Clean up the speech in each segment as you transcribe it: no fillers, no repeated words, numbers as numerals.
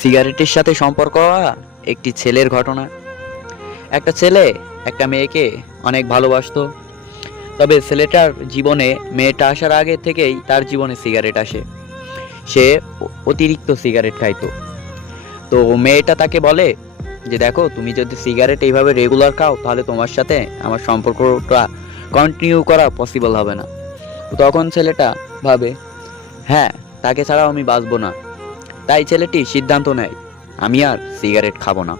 সিগারেটের সাথে সম্পর্ক হওয়া একটি ছেলের ঘটনা। একটা ছেলে একটা মেয়েকে অনেক ভালোবাসতো। তবে ছেলেটার জীবনে মেয়েটা আসার আগে থেকেই তার জীবনে সিগারেট আসে। সে অতিরিক্ত সিগারেট খাইতো। তো মেয়েটা তাকে বলে যে দেখো, তুমি যদি সিগারেট এইভাবে রেগুলার খাও তাহলে তোমার সাথে আমার সম্পর্কটা কন্টিনিউ করা পসিবল হবে না। তো তখন ছেলেটা ভাবে, হ্যাঁ, তাকে ছাড়াও আমি বাঁচবো না। তাই ছেলেটি সিদ্ধান্ত নেয়, আমি আর সিগারেট খাবো না।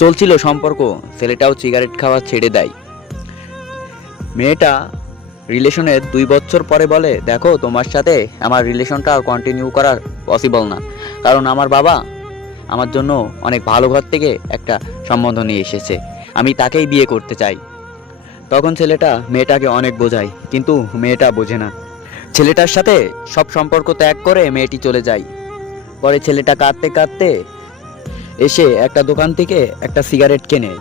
চলছিল সম্পর্ক, ছেলেটাও সিগারেট খাওয়া ছেড়ে দেয়। মেয়েটা রিলেশনের 2 বছর পরে বলে, দেখো, তোমার সাথে আমার রিলেশনটা কন্টিনিউ করা পসিবল না, কারণ আমার বাবা আমার জন্য অনেক ভালো ঘর থেকে একটা সম্বন্ধ নিয়ে এসেছে, আমি তাকেই বিয়ে করতে চাই। তখন ছেলেটা মেয়েটাকে অনেক বোঝায়, কিন্তু মেয়েটা বোঝে না। ছেলেটার সাথে সব সম্পর্ক ত্যাগ করে মেয়েটি চলে যায়। পরে ছেলেটা কাঁদতে কাঁদতে এসে একটা দোকান থেকে একটা সিগারেট কেনে।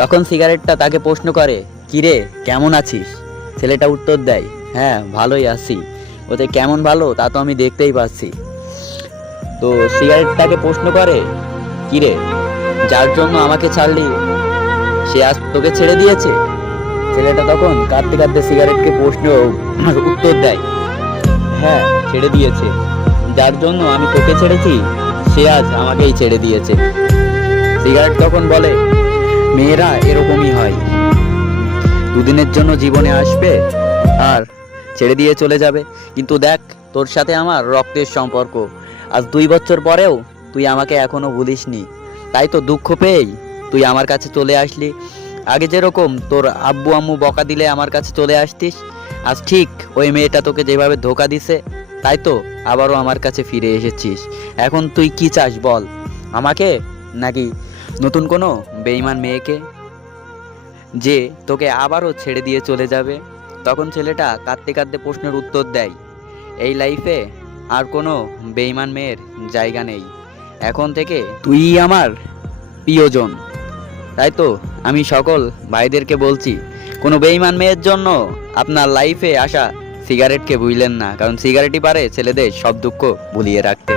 তখন সিগারেটটা তাকে প্রশ্ন করে, কিরে, কেমন আছিস? ছেলেটা উত্তর দেয়, হ্যাঁ, ভালোই আছি। ওতে কেমন ভালো তা তো আমি দেখতেই পাচ্ছি। তো সিগারেট তাকে প্রশ্ন করে, কিরে, যার জন্য আমাকে ছাড়লি সে আজ তোকে ছেড়ে দিয়েছে? ছেলেটা তখন কাঁদতে কাঁদতে সিগারেটকে প্রশ্ন উত্তর দেয়, হ্যাঁ, ছেড়ে দিয়েছে। যার জন্য আমি তোকে ছেড়েছি সে আজ আমাকেই ছেড়ে দিয়েছে। সিগারেট তখন বলে, মেয়েরা এরকমই হয়, দুদিনের জন্য জীবনে আসবে আর ছেড়ে দিয়ে চলে যাবে। কিন্তু দেখ, তোর সাথে আমার রক্তের সম্পর্ক, আজ 2 বছর পরেও তুই আমাকে এখনো ভুলিসনি। তাই তো দুঃখ পেয়েই তুই আমার কাছে চলে আসলি। আগে যেরকম তোর আব্বু আম্মু বকা দিলে আমার কাছে চলে আসতিস, আজ ঠিক ওই মেয়েটা তোকে যেভাবে ধোকা দিছে, তাই তো আবারও আমার কাছে ফিরে এসেছিস। এখন তুই কি চাস বল, আমাকে নাকি নতুন কোনো বেঈমান মেয়েকে যে তোকে আবারও ছেড়ে দিয়ে চলে যাবে? তখন ছেলেটা কাঁদতে কাঁদতে প্রশ্নের উত্তর দেয়, এই লাইফে আর কোনো বেঈমান মেয়ের জায়গা নেই। এখন থেকে তুই আমার প্রিয়জন। তাই তো আমি সকল ভাইদেরকে বলছি, কোনো বেঈমান মেয়ের জন্য আপনার লাইফে আসা সিগারেটকে ভুললেন না, কারণ সিগারেটই পারে ছেলেদের সব দুঃখ ভুলিয়ে রাখতে।